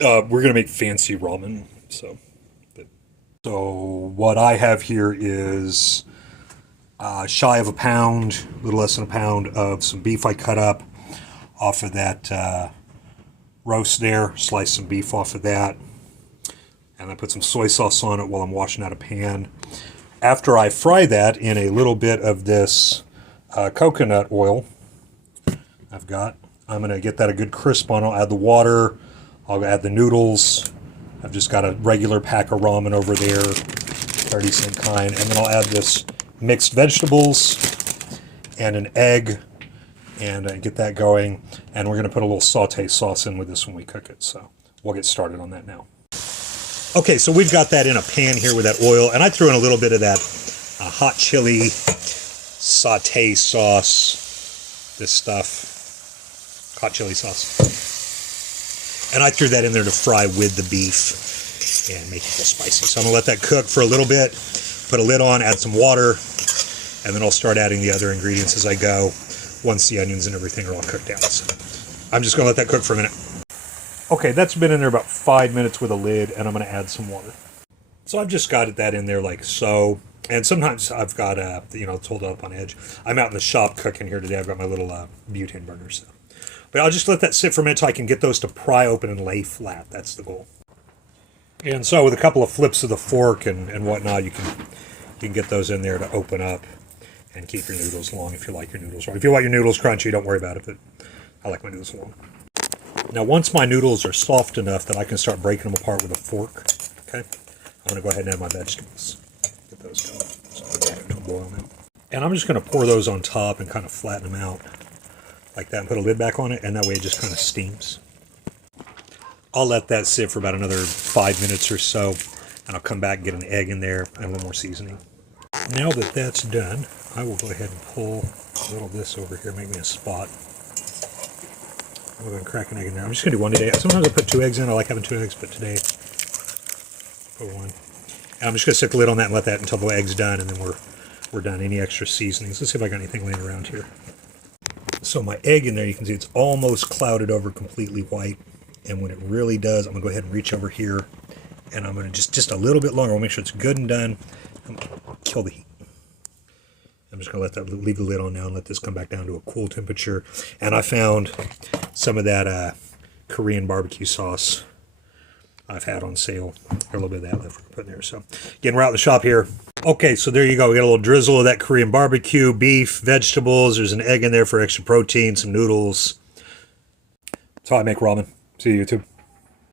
We're gonna make fancy ramen. So what I have here is shy of a pound, a little less than a pound of some beef I cut up off of that roast there. Slice some beef off of that, and I put some soy sauce on it while I'm washing out a pan. After I fry that in a little bit of this coconut oil I've got, I'm going to get that a good crisp on. I'll add the water, I'll add the noodles. I've just got a regular pack of ramen over there, 30-cent kind, and then I'll add this mixed vegetables and an egg and get that going. And we're going to put a little saute sauce in with this when we cook it. So we'll get started on that now. Okay, so we've got that in a pan here with that oil, and I threw in a little bit of that hot chili saute sauce, this stuff, hot chili sauce. And I threw that in there to fry with the beef and make it feel spicy. So I'm going to let that cook for a little bit, put a lid on, add some water, and then I'll start adding the other ingredients as I go once the onions and everything are all cooked down. So I'm just going to let that cook for a minute. Okay, that's been in there about 5 minutes with a lid, and I'm going to add some water. So I've just got that in there like so. And sometimes I've got, it's hold up on edge. I'm out in the shop cooking here today. I've got my little butane burner. So. But I'll just let that sit for a minute so I can get those to pry open and lay flat. That's the goal. And so with a couple of flips of the fork and whatnot, you can get those in there to open up and keep your noodles long if you like your noodles long. If you want your noodles crunchy, don't worry about it, but I like my noodles long. Now, once my noodles are soft enough that I can start breaking them apart with a fork, okay, I'm going to go ahead and add my vegetables. Get those going. So I'm going to add them to a boil now. And I'm just going to pour those on top and kind of flatten them out like that and put a lid back on it, and that way it just kind of steams. I'll let that sit for about another 5 minutes or so, and I'll come back and get an egg in there and a little more seasoning. Now that that's done, I will go ahead and pull a little of this over here, make me a spot. I'm going to crack an egg in there. I'm just going to do one today. Sometimes I put 2 eggs in. I like having 2 eggs, but today, put one. And I'm just going to stick the lid on that and let that until the egg's done, and then we're done. Any extra seasonings? Let's see if I got anything laying around here. So my egg in there, you can see it's almost clouded over completely white. And when it really does, I'm going to go ahead and reach over here, and I'm going to just a little bit longer. I'll make sure it's good and done. Kill the heat. I'm just going to leave the lid on now and let this come back down to a cool temperature. And I found some of that Korean barbecue sauce I've had on sale. Got a little bit of that left we're putting there. So again, we're out in the shop here. Okay, so there you go. We got a little drizzle of that Korean barbecue, beef, vegetables. There's an egg in there for extra protein, some noodles. That's how I make ramen. See you, YouTube.